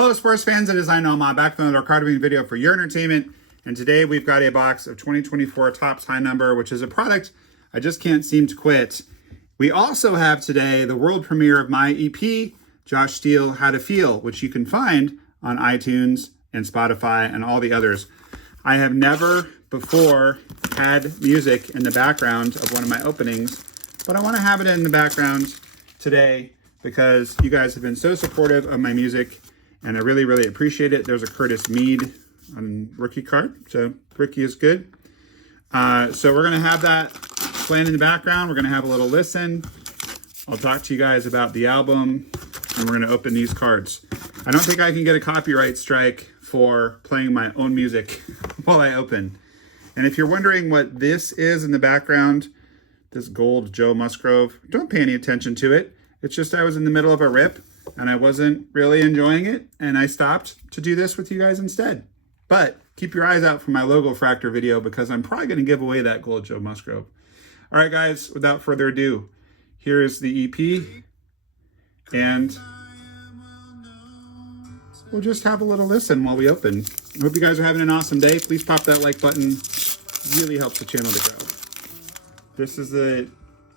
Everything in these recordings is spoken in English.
Hello sports fans, it is I NOMAH back with another card reading video for your entertainment. And today we've got a box of 2024 Topps High Number, which is a product I just can't seem to quit. We also have today the world premiere of my EP, Josh Steele, How to Feel, which you can find on iTunes and Spotify and all the others. I have never before had music in the background of one of my openings, but I want to have it in the background today because you guys have been so supportive of my music. And I really, really appreciate it. There's a Curtis Mead rookie card. So rookie is good. So we're going to have that playing in the background. We're going to have a little listen. I'll talk to you guys about the album. And we're going to open these cards. I don't think I can get a copyright strike for playing my own music while I open. And if you're wondering what this is in the background, this gold Joe Musgrove, don't pay any attention to it. It's just I was in the middle of a rip. And I wasn't really enjoying it, and I stopped to do this with you guys instead. But keep your eyes out for my logo fractor video because I'm probably going to give away that gold Joe Musgrove. All right, guys, without further ado, here is the EP, and we'll just have a little listen while we open. I hope you guys are having an awesome day. Please pop that like button. It really helps the channel to grow. This is the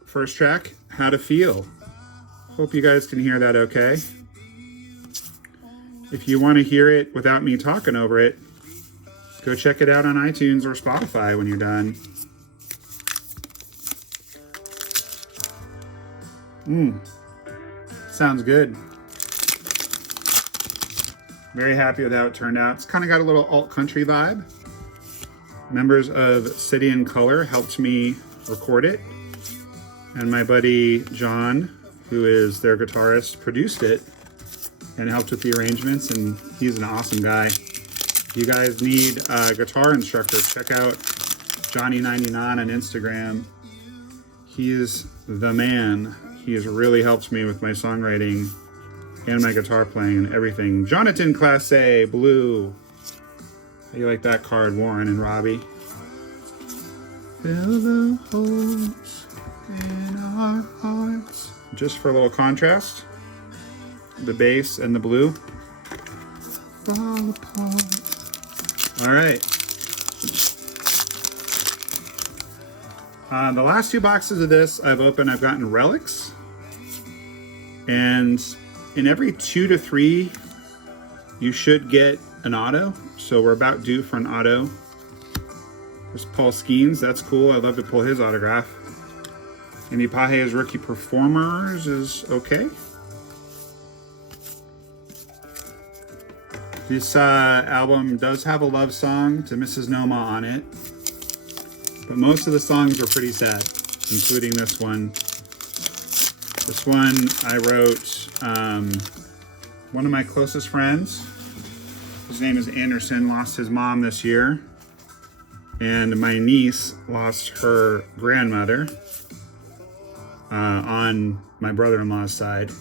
first track, How to Feel. Hope you guys can hear that okay. If you want to hear it without me talking over it, go check it out on iTunes or Spotify when you're done. Sounds good. Very happy with how it turned out. It's kind of got a little alt country vibe. Members of City and Color helped me record it. And my buddy John, who is their guitarist, produced it and helped with the arrangements, and he's an awesome guy. If you guys need a guitar instructor, check out Johnny99 on Instagram. He is the man. He has really helped me with my songwriting and my guitar playing and everything. Jonathan Class A, Blue. How you like that card, Warren and Robbie? Fill the holes in our hearts. Just for a little contrast, the bass and the blue. Fall apart. All right. The last two boxes of this I've opened, I've gotten relics. And in every 2 to 3, you should get an auto. So we're about due for an auto. There's Paul Skeens, that's cool. I'd love to pull his autograph. Andy Page's Rookie Performers is okay. This album does have a love song to Mrs. NOMAH on it, but most of the songs are pretty sad, including this one. This one I wrote one of my closest friends. His name is Anderson, lost his mom this year, and my niece lost her grandmother. On my brother-in-law's side.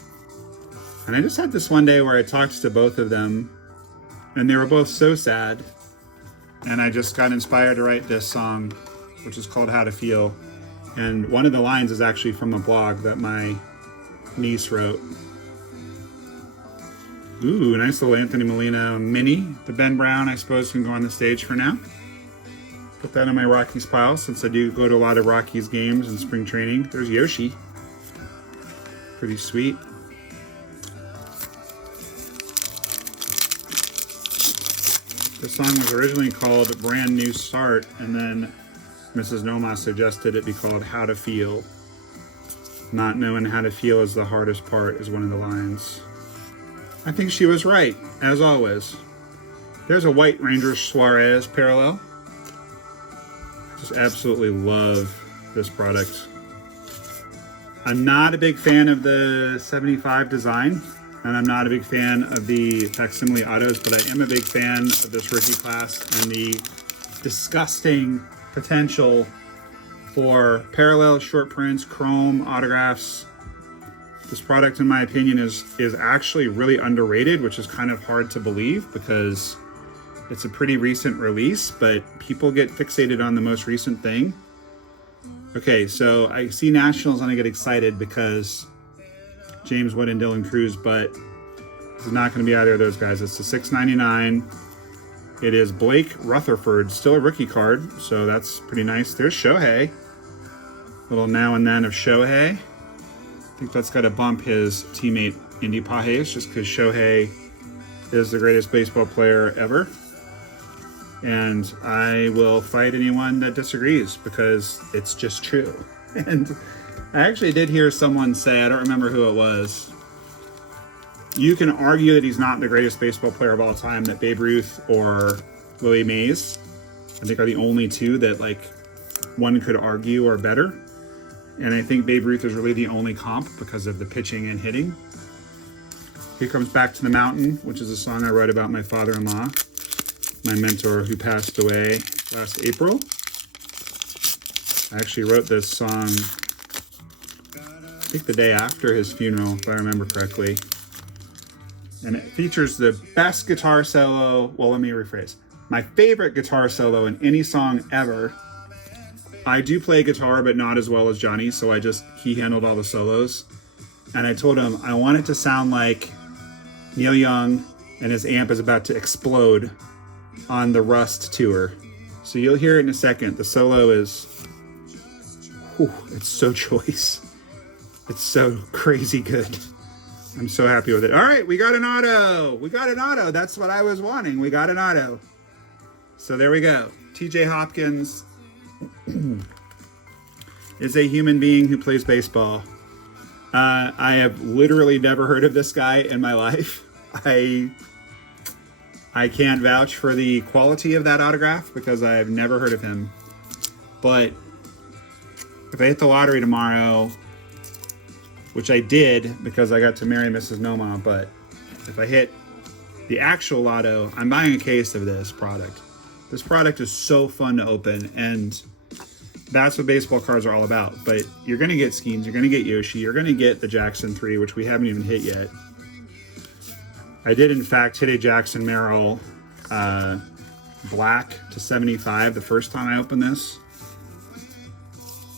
And I just had this one day where I talked to both of them and they were both so sad. And I just got inspired to write this song, which is called How to Feel. And one of the lines is actually from a blog that my niece wrote. Ooh, nice little Anthony Molina mini. The Ben Brown, I suppose, can go on the stage for now. Put that in my Rockies pile since I do go to a lot of Rockies games and spring training. There's Yoshi. Pretty sweet. This song was originally called Brand New Start, and then Mrs. NOMAH suggested it be called How to Feel. Not knowing how to feel is the hardest part is one of the lines. I think she was right, as always. There's a White Ranger Suarez parallel. Just absolutely love this product. I'm not a big fan of the 75 design, and I'm not a big fan of the facsimile autos, but I am a big fan of this rookie class and the disgusting potential for parallel short prints, chrome, autographs. This product, in my opinion, is actually really underrated, which is kind of hard to believe because it's a pretty recent release, but people get fixated on the most recent thing. Okay, so I see Nationals and I get excited because James Wood and Dylan Cruz, but This is not going to be either of those guys. It's the $6.99. It is Blake Rutherford, still a rookie card, so that's pretty nice. There's Shohei. Little now and then of Shohei. I think that's got to bump his teammate Indy Pages just because Shohei is the greatest baseball player ever. And I will fight anyone that disagrees because it's just true. And I actually did hear someone say, I don't remember who it was, you can argue that he's not the greatest baseball player of all time, that Babe Ruth or Willie Mays, I think, are the only two that like one could argue are better. And I think Babe Ruth is really the only comp because of the pitching and hitting. Here Comes Back to the Mountain, which is a song I wrote about my father-in-law, my mentor who passed away last April. I actually wrote this song, I think the day after his funeral, if I remember correctly. And it features the best guitar solo, well, let me rephrase. My favorite guitar solo in any song ever. I do play guitar, but not as well as Johnny, so he handled all the solos. And I told him I want it to sound like Neil Young and his amp is about to explode on the Rust tour. So you'll hear it in a second. The solo is, it's so choice. It's so crazy good. I'm so happy with it. All right, we got an auto. We got an auto. That's what I was wanting. We got an auto. So there we go. TJ Hopkins is a human being who plays baseball. I have literally never heard of this guy in my life. I can't vouch for the quality of that autograph because I have never heard of him. But if I hit the lottery tomorrow, which I did because I got to marry Mrs. NOMAH, but if I hit the actual lotto, I'm buying a case of this product. This product is so fun to open, and that's what baseball cards are all about. But you're going to get Skeens, you're going to get Yoshi, you're going to get the Jackson 3, which we haven't even hit yet. I did, in fact, hit a Jackson Merrill black to 75 the first time I opened this.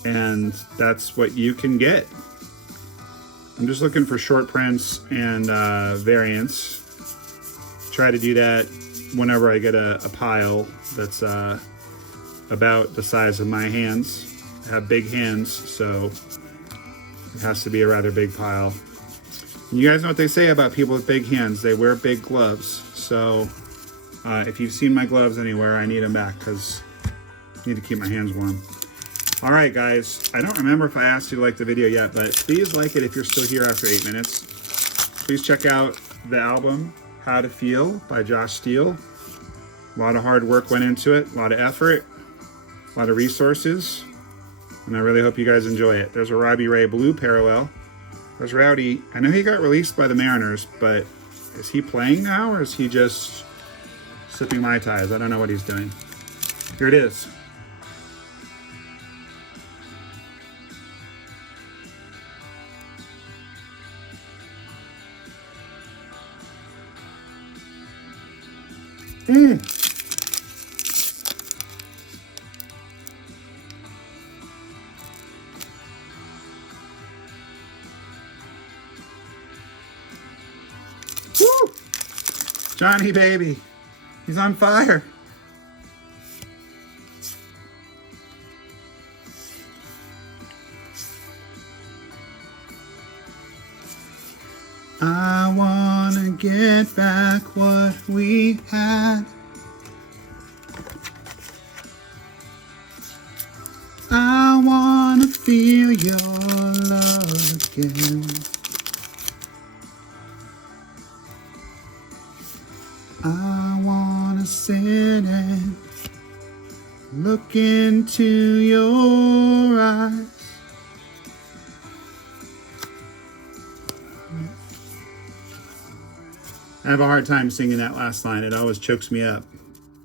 And that's what you can get. I'm just looking for short prints and variants. Try to do that whenever I get a pile that's about the size of my hands. I have big hands, so it has to be a rather big pile. And you guys know what they say about people with big hands. They wear big gloves. So if you've seen my gloves anywhere, I need them back because I need to keep my hands warm. All right, guys, I don't remember if I asked you to like the video yet, but please like it if you're still here after 8 minutes. Please check out the album, How to Feel by Josh Steele. A lot of hard work went into it, a lot of effort, a lot of resources, and I really hope you guys enjoy it. There's a Robbie Ray blue parallel. There's Rowdy. I know he got released by the Mariners, but is he playing now or is he just sipping Mai Tais? I don't know what he's doing. Here it is. Woo! Johnny baby, he's on fire. I wanna get back what we had. I wanna feel your love again. I wanna sit and look into your eyes. I have a hard time singing that last line. It always chokes me up.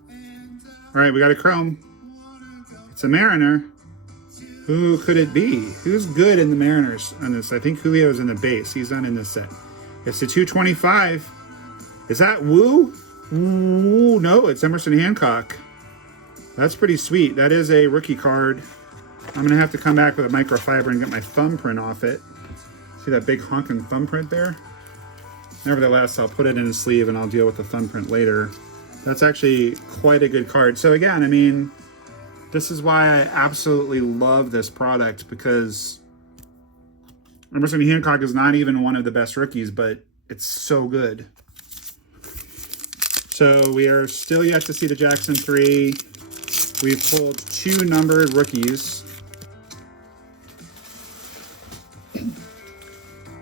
All right, we got a chrome. It's a Mariner. Who could it be? Who's good in the Mariners on this? I think Julio's in the base. He's not in this set. It's a 225. Is that Woo? Ooh, no, it's Emerson Hancock. That's pretty sweet. That is a rookie card. I'm going to have to come back with a microfiber and get my thumbprint off it. See that big honking thumbprint there? Nevertheless, I'll put it in a sleeve and I'll deal with the thumbprint later. That's actually quite a good card. So again, I mean, this is why I absolutely love this product, because Emerson Hancock is not even one of the best rookies, but it's so good. So we are still yet to see the Jackson 3. We've pulled 2 numbered rookies.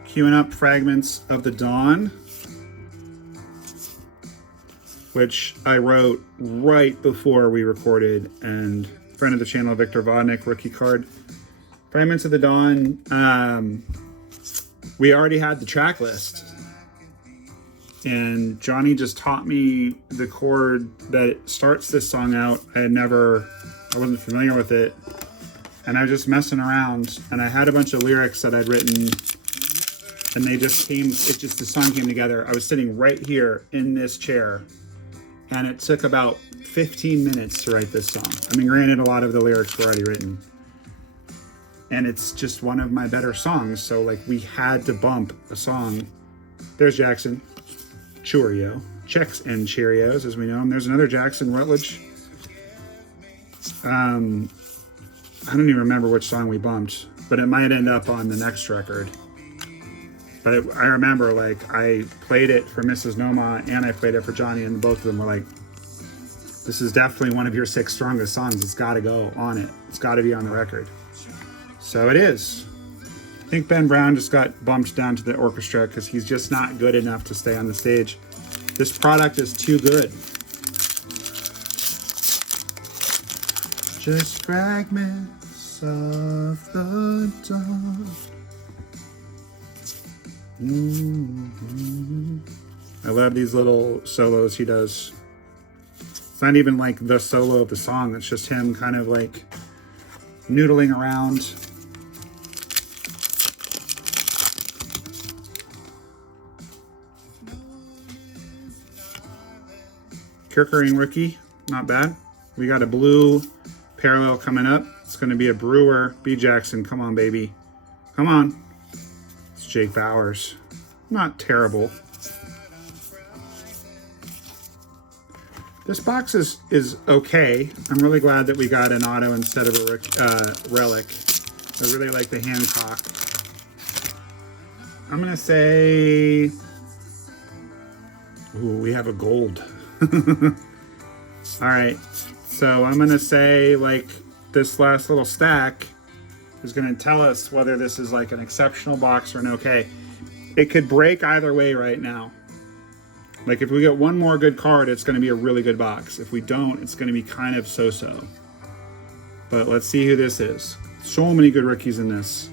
Queuing up Fragments of the Dawn, which I wrote right before we recorded, and friend of the channel, Victor Vodnik, rookie card. Fragments of the Dawn, we already had the track list, and Johnny just taught me the chord that starts this song out. I wasn't familiar with it, and I was just messing around, and I had a bunch of lyrics that I'd written, and the song came together. I was sitting right here in this chair, and it took about 15 minutes to write this song. I mean, granted, a lot of the lyrics were already written, and it's just one of my better songs, so like we had to bump a song. There's Jackson, Cheerio, Chex and Cheerios as we know them. There's another Jackson, Rutledge. I don't even remember which song we bumped, but it might end up on the next record. But I remember, like, I played it for Mrs. NOMAH and I played it for Johnny, and both of them were like, this is definitely one of your 6 strongest songs. It's got to go on it. It's got to be on the record. So it is. I think Ben Brown just got bumped down to the orchestra because he's just not good enough to stay on the stage. This product is too good. Just fragments of the dawn. I love these little solos he does. It's not even like the solo of the song, it's just him kind of like noodling around. Kirkering rookie, not bad. We got a blue parallel coming up. It's going to be a Brewer B. Jackson. Come on, baby. Come on. Jake Bowers. Not terrible. This box is okay. I'm really glad that we got an auto instead of a relic. I really like the Hancock. I'm gonna say, ooh, we have a gold. All right, so I'm gonna say like this last little stack is going to tell us whether this is like an exceptional box or an okay. It could break either way right now. Like if we get one more good card, it's going to be a really good box. If we don't, it's going to be kind of so-so. But let's see who this is. So many good rookies in this.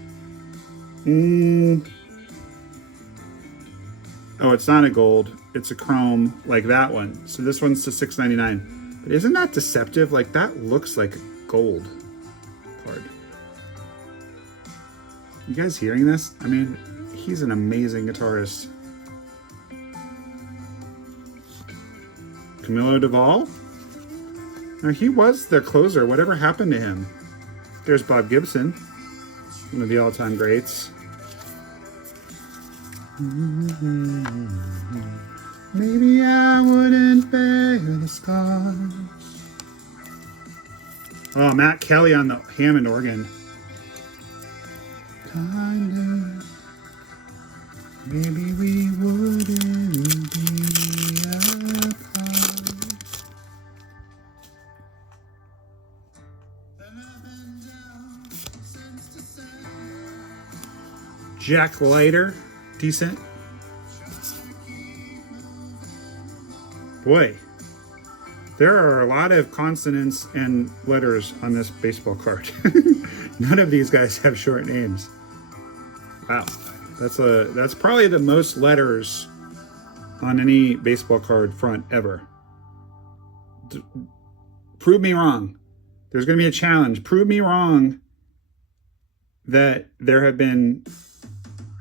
Oh, it's not a gold. It's a chrome like that one. So this one's to $6.99. But isn't that deceptive? Like that looks like a gold card. You guys hearing this? I mean, he's an amazing guitarist. Camilo Duvall? Now, he was their closer. Whatever happened to him? There's Bob Gibson, one of the all-time greats. Maybe I wouldn't bear the scars. Oh, Matt Kelly on the Hammond organ. Maybe we wouldn't be apart. Jack Leiter, decent. Boy, there are a lot of consonants and letters on this baseball card. None of these guys have short names. Wow, that's probably the most letters on any baseball card front ever. Prove me wrong. There's going to be a challenge. Prove me wrong that there have been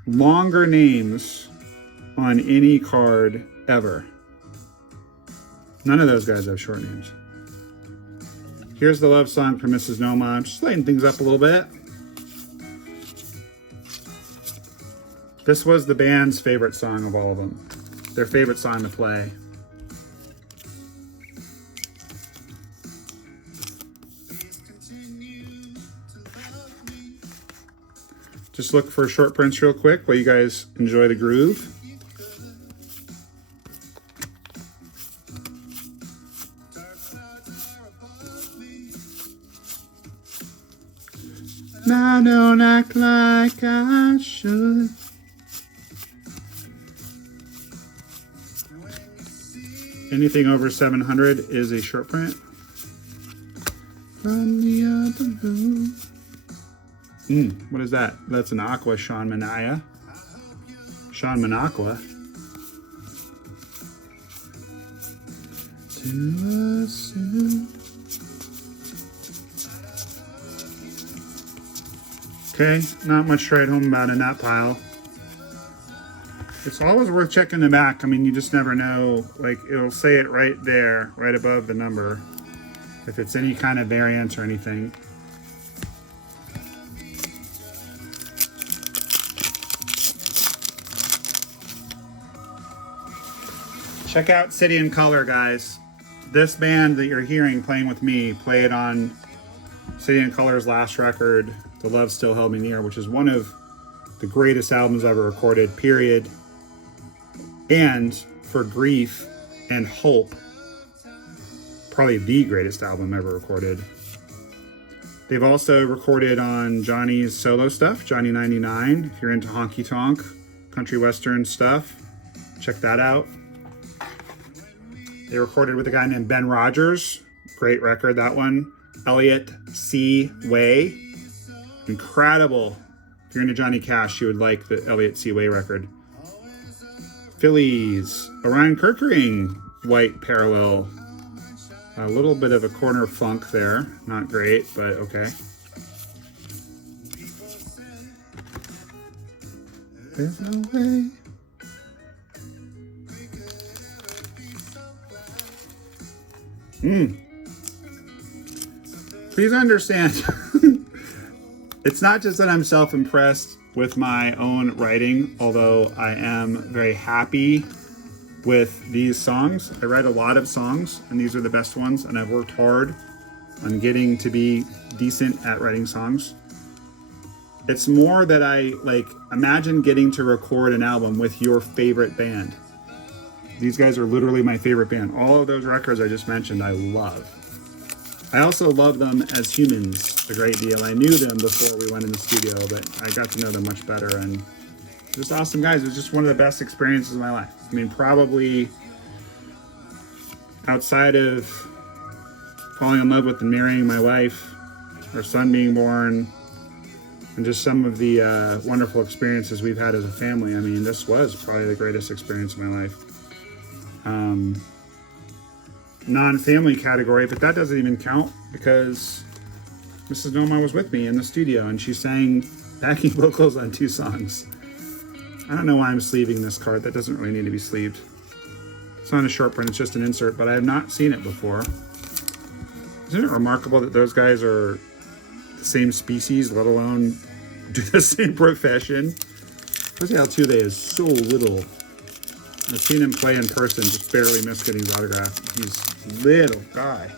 longer names on any card ever. None of those guys have short names. Here's the love song for Mrs. NOMAH. I'm just lighting things up a little bit. This was the band's favorite song of all of them. their favorite song to play. Just look for short prints real quick while you guys enjoy the groove. I don't act like I should. Anything over 700 is a short print. From the other room. What is that? That's an Aqua Shawn Manaya. Shawn Manaqua. To assume. Okay, not much to write home about in that pile. It's always worth checking the back. I mean, you just never know. Like, it'll say it right there, right above the number, if it's any kind of variant or anything. Check out City and Color, guys. This band that you're hearing playing with me played on City and Color's last record, The Love Still Held Me Near, which is one of the greatest albums ever recorded, period. And for Grief and Hope, probably the greatest album ever recorded. They've also recorded on Johnny's solo stuff, Johnny 99. If you're into honky tonk, country western stuff, check that out. They recorded with a guy named Ben Rogers. Great record, that one. Elliott C. Way. Incredible. If you're into Johnny Cash, you would like the Elliott C. Way record. Phillies. Orion Kirkering. White Parallel. A little bit of a corner funk there. Not great, but okay. There's a way. Please understand, it's not just that I'm self-impressed with my own writing, although I am very happy with these songs. I write a lot of songs, and these are the best ones, and I've worked hard on getting to be decent at writing songs. It's more that I, like, imagine getting to record an album with your favorite band. These guys are literally my favorite band. All of those records I just mentioned, I love. I also love them as humans a great deal. I knew them before we went in the studio, but I got to know them much better, and just awesome guys. It was just one of the best experiences of my life. I mean, probably outside of falling in love with and marrying my wife, our son being born, and just some of the wonderful experiences we've had as a family. I mean, this was probably the greatest experience of my life. Non-family category, but that doesn't even count because Mrs. NOMAH was with me in the studio and she sang backing vocals on 2 songs. I don't know why I'm sleeving this card. That doesn't really need to be sleeved. It's not a short print, it's just an insert, but I have not seen it before. Isn't it remarkable that those guys are the same species, let alone do the same profession? Jose Altuve is so little. I've seen him play in person, just barely missed getting his autograph. He's a little guy.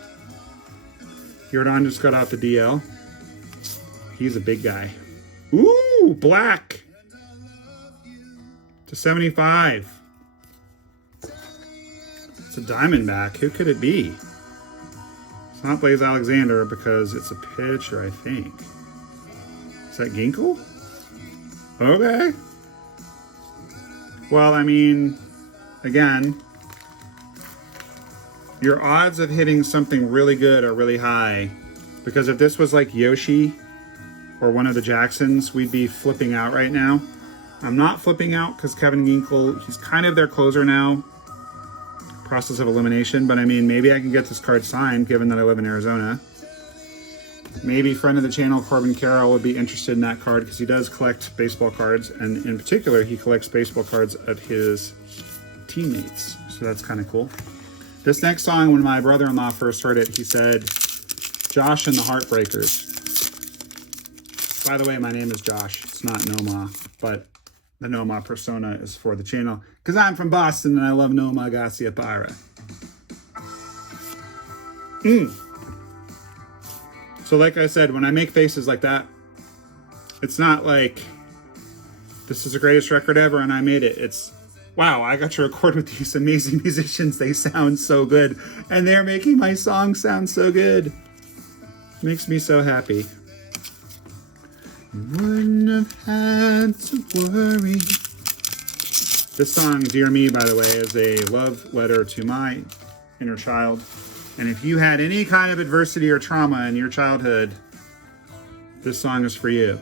Jordan just got off the DL. He's a big guy. Ooh, black. To 75. It's a Diamondback. Who could it be? It's not Blaze Alexander because it's a pitcher, I think. Is that Ginkel? Okay. Well, I mean, again, your odds of hitting something really good are really high, because if this was like Yoshi or one of the Jacksons, we'd be flipping out right now. I'm not flipping out because Kevin Ginkel, he's kind of their closer now, process of elimination, but I mean, maybe I can get this card signed given that I live in Arizona. Maybe friend of the channel, Corbin Carroll, would be interested in that card because he does collect baseball cards, and in particular, he collects baseball cards of his teammates. So that's kind of cool. This next song, when my brother-in-law first heard it, he said, Josh and the Heartbreakers. By the way, my name is Josh. It's not NOMAH, but the NOMAH persona is for the channel. Because I'm from Boston and I love NOMAH Garcia Para. So like I said, when I make faces like that, it's not like this is the greatest record ever and I made it. It's, wow, I got to record with these amazing musicians. They sound so good. And they're making my song sound so good. Makes me so happy. Wouldn't have had to worry. This song, Dear Me, by the way, is a love letter to my inner child. And if you had any kind of adversity or trauma in your childhood, this song is for you.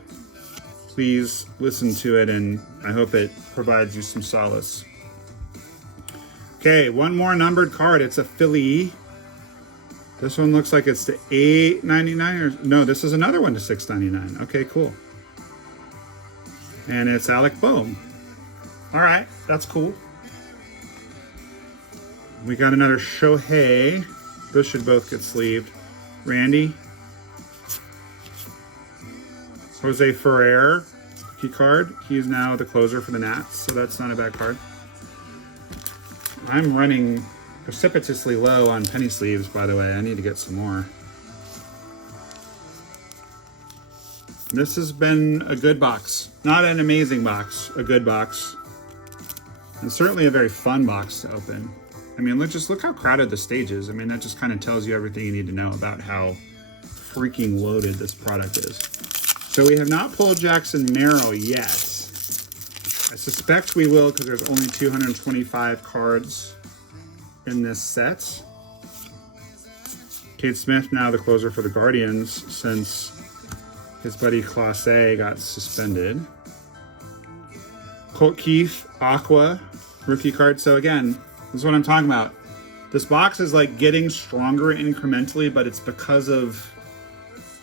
Please listen to it, and I hope it provides you some solace. Okay, one more numbered card. It's a Philly. This one looks like it's the $8.99, or no, this is another one to $6.99. Okay, cool. And it's Alec Bohm. All right, that's cool. We got another Shohei. Those should both get sleeved. Randy. Jose Ferrer key card. He's now the closer for the Nats, so that's not a bad card. I'm running precipitously low on penny sleeves, by the way. I need to get some more. This has been a good box. Not an amazing box, a good box. And certainly a very fun box to open. I mean, just look how crowded the stage is. I mean, that just kind of tells you everything you need to know about how freaking loaded this product is. So we have not pulled Jackson Merrill yet. I suspect we will because there's only 225 cards in this set. Cade Smith now the closer for the Guardians since his buddy Clase got suspended. Colt Keith, Aqua, rookie card. So again, this is what I'm talking about. This box is like getting stronger incrementally, but it's because of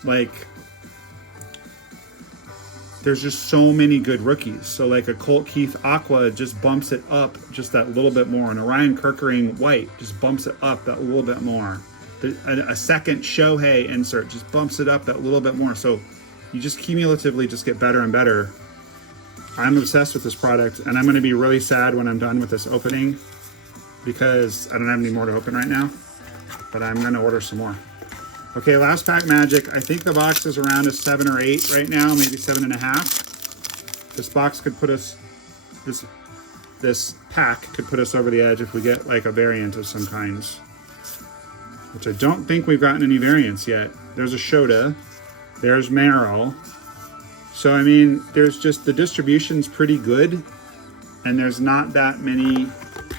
like, there's just so many good rookies. So like a Colt Keith Aqua just bumps it up just that little bit more. And a Ryan Kerkering White just bumps it up that little bit more. A second Shohei insert just bumps it up that little bit more. So you just cumulatively just get better and better. I'm obsessed with this product, and I'm going to be really sad when I'm done with this opening because I don't have any more to open right now, but I'm going to order some more. Okay, last pack magic. I think the box is around a 7 or 8 right now, maybe 7.5. This box could put us, this pack could put us over the edge if we get like a variant of some kinds, which I don't think we've gotten any variants yet. There's a Shota, there's Merrill. So, I mean, there's just, the distribution's pretty good, and there's not that many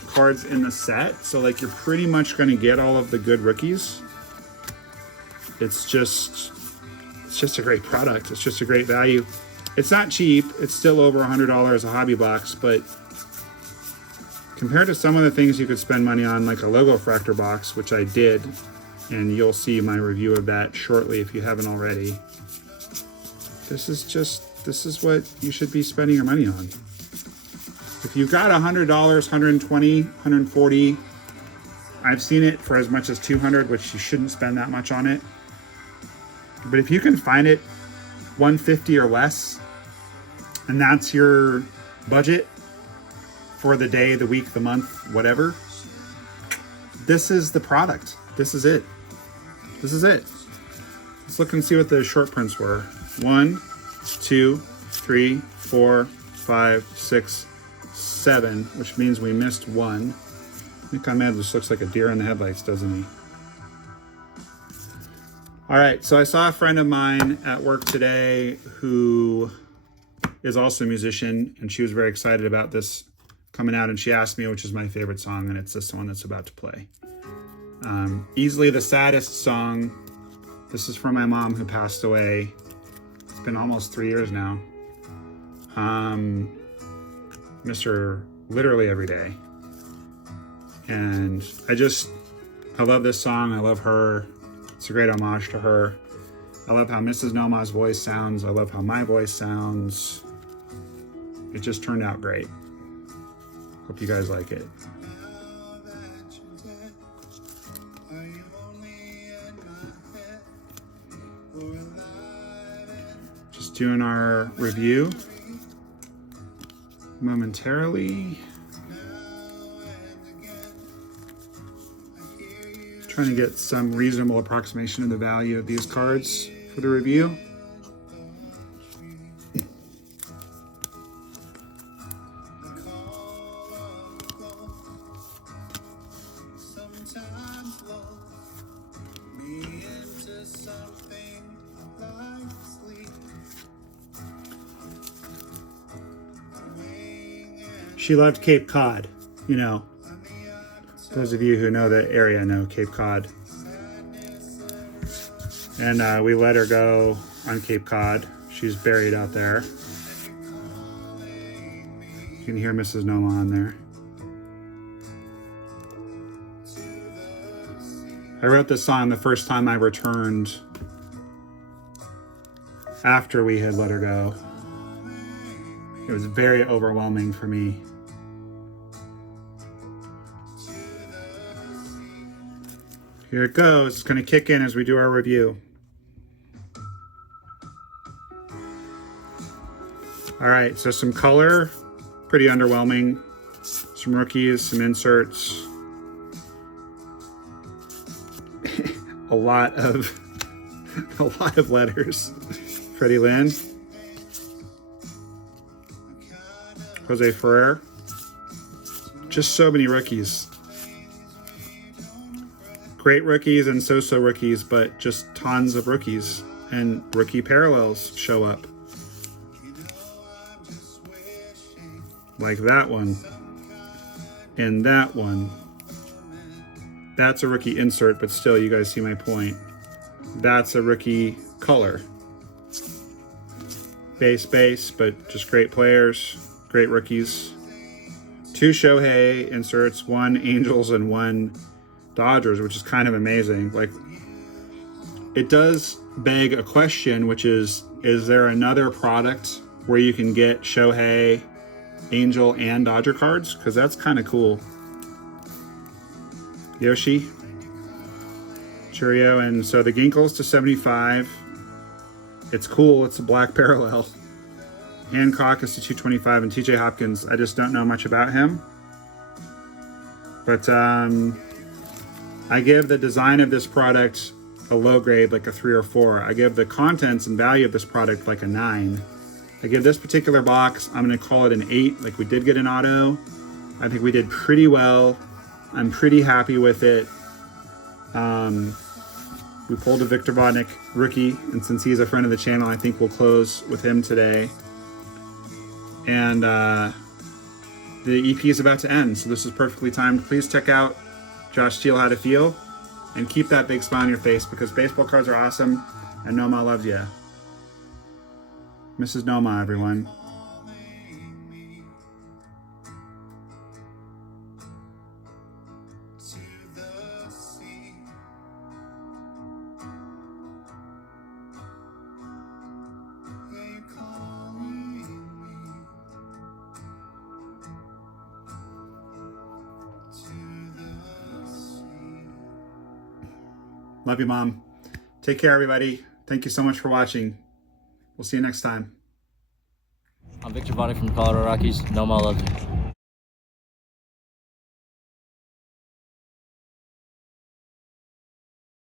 cards in the set. So, like, you're pretty much going to get all of the good rookies. It's just a great product. It's just a great value. It's not cheap. It's still over $100 a hobby box, but compared to some of the things you could spend money on, like a Logo Fractor box, which I did, and you'll see my review of that shortly if you haven't already. This is what you should be spending your money on. If you've got $100, $120, $140, I've seen it for as much as $200, which you shouldn't spend that much on it. But if you can find it $150 or less, and that's your budget for the day, the week, the month, whatever, this is the product. This is it. This is it. Let's look and see what the short prints were. 1, 2, 3, 4, 5, 6, 7, which means we missed 1. I think Ahmed just looks like a deer in the headlights, doesn't he? All right, so I saw a friend of mine at work today who is also a musician, and she was very excited about this coming out, and she asked me which is my favorite song, and it's this one that's about to play. Easily the saddest song. This is from my mom who passed away. It's been almost 3 years now. Miss her literally every day. And I love this song. I love her. It's a great homage to her. I love how Mrs. NOMAH's voice sounds. I love how my voice sounds. It just turned out great. Hope you guys like it. Just doing our review momentarily. Trying to get some reasonable approximation of the value of these cards for the review. She loved Cape Cod, you know. Those of you who know the area know Cape Cod. And we let her go on Cape Cod. She's buried out there. You can hear Mrs. NOMAH on there. I wrote this song the first time I returned after we had let her go. It was very overwhelming for me. Here it goes. It's going to kick in as we do our review. All right, so some color, pretty underwhelming. Some rookies, some inserts. a lot of letters. Freddie Lynn. Jose Ferrer. Just so many rookies. Great rookies and so-so rookies, but just tons of rookies. And rookie parallels show up. Like that one. And that one. That's a rookie insert, but still, you guys see my point. That's a rookie color. Base, but just great players, great rookies. 2 Shohei inserts, 1 Angels and 1 Dodgers, which is kind of amazing. Like, it does beg a question, which is there another product where you can get Shohei, Angel, and Dodger cards? Because that's kind of cool. Yoshi, Churio, and so the Ginkles to 75. It's cool. It's a black parallel. Hancock is to 225, and TJ Hopkins, I just don't know much about him. But I give the design of this product a low grade, like a 3 or 4. I give the contents and value of this product like a 9. I give this particular box, I'm going to call it an 8. Like, we did get an auto. I think we did pretty well. I'm pretty happy with it. We pulled a Victor Vodnik rookie, and since he's a friend of the channel, I think we'll close with him today. And the EP is about to end, so this is perfectly timed. Please check out Josh Steele How to Feel, and keep that big smile on your face, because baseball cards are awesome, and NOMAH loves you. Mrs. NOMAH, everyone. Love you, Mom. Take care, everybody. Thank you so much for watching. We'll see you next time. I'm Victor Vodnik from the Colorado Rockies. NOMAH loves you.